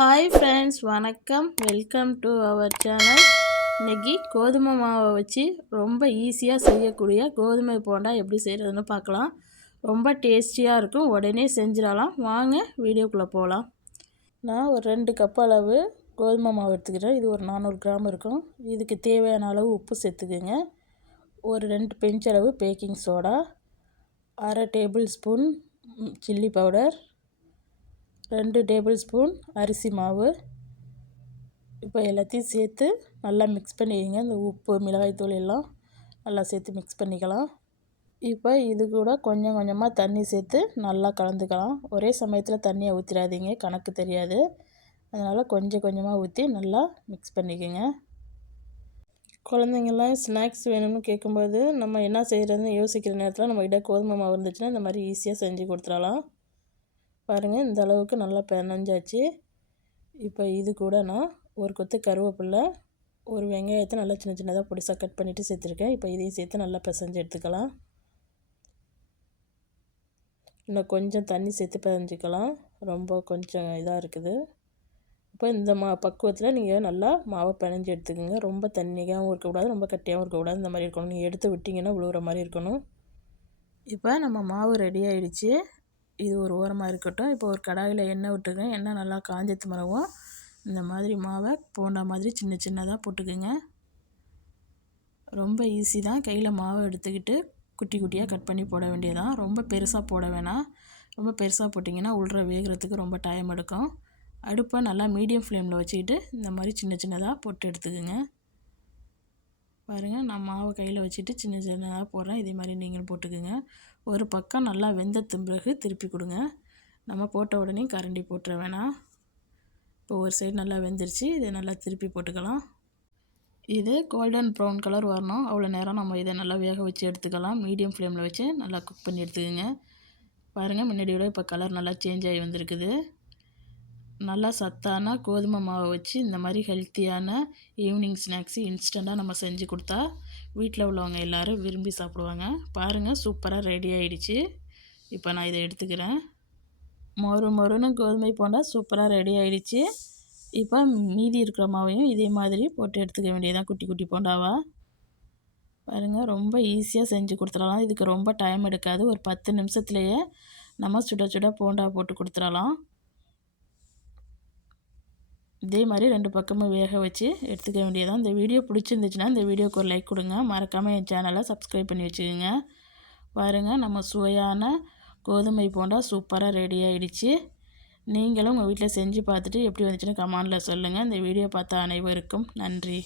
Hi friends, வணக்கம். Welcome to our channel. இன்றைக்கி கோதுமை மாவை வச்சு ரொம்ப ஈஸியாக செய்யக்கூடிய கோதுமை போண்டா எப்படி செய்கிறதுன்னு பார்க்கலாம். ரொம்ப டேஸ்டியாக இருக்கும். உடனே செஞ்சிடலாம். வாங்க வீடியோக்குள்ளே போகலாம். நான் ஒரு 2 கப் அளவு கோதுமை மாவு எடுத்துக்கிறேன். இது ஒரு 400 கிராம் இருக்கும். இதுக்கு தேவையான அளவு உப்பு சேர்த்துக்குங்க. ஒரு 2 பிஞ்ச் அளவு பேக்கிங் சோடா, அரை table spoon chilli powder, 2 table spoon அரிசி மாவு. இப்போ எல்லாத்தையும் சேர்த்து நல்லா மிக்ஸ் பண்ணிடுங்க. இந்த உப்பு, மிளகாய்த்தூள் எல்லாம் நல்லா சேர்த்து மிக்ஸ் பண்ணிக்கலாம். இப்போ இது கூட கொஞ்சம் கொஞ்சமாக தண்ணி சேர்த்து நல்லா கலந்துக்கலாம். ஒரே சமயத்தில் தண்ணியை ஊற்றிடாதீங்க, கணக்கு தெரியாது. அதனால் கொஞ்சம் கொஞ்சமாக ஊற்றி நல்லா மிக்ஸ் பண்ணிக்கோங்க. குழந்தைங்கள்லாம் ஸ்நாக்ஸ் வேணும்னு கேட்கும்போது நம்ம என்ன செய்கிறதுன்னு யோசிக்கிற நேரத்தில் நம்மகிட்ட கோதுமை மாவு இருந்துச்சுன்னா இந்த மாதிரி ஈஸியாக செஞ்சு கொடுத்துடலாம். பாருங்கள், இந்த அளவுக்கு நல்லா பிணைஞ்சாச்சு. இப்போ இது கூட நான் ஒரு கொத்து கருவேப்பிலை, ஒரு வெங்காயத்தை நல்லா சின்ன சின்னதாக பொடிசாக கட் பண்ணிவிட்டு சேர்த்துருக்கேன். இப்போ இதையும் சேர்த்து நல்லா பிசைஞ்சு எடுத்துக்கலாம். இன்னும் கொஞ்சம் தண்ணி சேர்த்து பிசைஞ்சிக்கலாம். ரொம்ப கொஞ்சம் இதாக இருக்குது. இப்போ இந்த பக்குவத்தில் நீங்கள் நல்லா மாவை பிணைஞ்சி எடுத்துக்கோங்க. ரொம்ப தண்ணியாகவும் இருக்கக்கூடாது, ரொம்ப கட்டியாகவும் இருக்கக்கூடாது. இந்த மாதிரி இருக்கணும். நீங்கள் எடுத்து விட்டிங்கன்னா விழுகிற மாதிரி இருக்கணும். இப்போ நம்ம மாவு ரெடி ஆகிடுச்சு. இது ஒரு ஓரமாக இருக்கட்டும். இப்போ ஒரு கடாயில் எண்ணெய் விட்டுருக்கேன். எண்ணெய் நல்லா காஞ்சத்து மரவும் இந்த மாதிரி மாவை போண்டா மாதிரி சின்ன சின்னதாக போட்டுக்குங்க. ரொம்ப ஈஸி தான். கையில் மாவை எடுத்துக்கிட்டு குட்டி குட்டியாக கட் பண்ணி போட வேண்டியதான். ரொம்ப பெருசாக போட வேணாம். ரொம்ப பெருசாக போட்டிங்கன்னா உள்ற வேகிறதுக்கு ரொம்ப டைம் எடுக்கும். அடுப்பை நல்லா மீடியம் ஃப்ளேமில் வச்சுக்கிட்டு இந்த மாதிரி சின்ன சின்னதாக போட்டு எடுத்துக்குங்க. பாருங்கள், நான் மாவை கையில் வச்சுட்டு சின்ன சின்னதாக போடுறேன். இதே மாதிரி நீங்களும் போட்டுக்குங்க. ஒரு பக்கம் நல்லா வெந்த பிறகு திருப்பி கொடுங்க. நம்ம போட்ட உடனே கரண்டி போட்டுற வேணாம். இப்போ ஒரு சைடு நல்லா வெந்துருச்சு. இதை நல்லா திருப்பி போட்டுக்கலாம். இது கோல்டன் ப்ரௌன் கலர் வரணும். அவ்வளோ நேரம் நம்ம இதை நல்லா வேக வச்சு எடுத்துக்கலாம். மீடியம் ஃப்ளேமில் வச்சு நல்லா குக் பண்ணி எடுத்துக்கோங்க. பாருங்கள், முன்னாடியோட இப்போ கலர் நல்லா சேஞ்ச் ஆகி வந்திருக்குது. நல்லா சத்தான கோதுமை மாவை வச்சு இந்த மாதிரி ஹெல்த்தியான ஈவினிங் ஸ்நாக்ஸு இன்ஸ்டண்ட்டாக நம்ம செஞ்சு கொடுத்தா வீட்டில் உள்ளவங்க எல்லோரும் விரும்பி சாப்பிடுவாங்க. பாருங்கள், சூப்பராக ரெடி ஆகிடுச்சு. இப்போ நான் இதை எடுத்துக்கிறேன். மொறுன்னு கோதுமை போண்டா சூப்பராக ரெடி ஆகிடுச்சு. இப்போ மீதி இருக்கிற மாவையும் இதே மாதிரி போட்டு எடுத்துக்க வேண்டியதான், குட்டி குட்டி போண்டாவா. பாருங்கள், ரொம்ப ஈஸியாக செஞ்சு கொடுத்துடலாம். இதுக்கு ரொம்ப டைம் எடுக்காது. ஒரு 10 நிமிஷத்துலேயே நம்ம சுட சுட போண்டா போட்டு கொடுத்துடலாம். இதே மாதிரி 2 பக்கமும் வேக வச்சு எடுத்துக்க வேண்டியதான். இந்த வீடியோ பிடிச்சிருந்துச்சுன்னா இந்த வீடியோக்கு ஒரு லைக் கொடுங்க. மறக்காமல் என் சேனலை சப்ஸ்கிரைப் பண்ணி வச்சுக்கோங்க. பாருங்கள், நம்ம சுவையான கோதுமை போண்டா சூப்பராக ரெடி ஆகிடுச்சு. நீங்களும் உங்கள் வீட்டில் செஞ்சு பார்த்துட்டு எப்படி வந்துச்சுன்னு கமெண்டில் சொல்லுங்கள். இந்த வீடியோ பார்த்த அனைவருக்கும் நன்றி.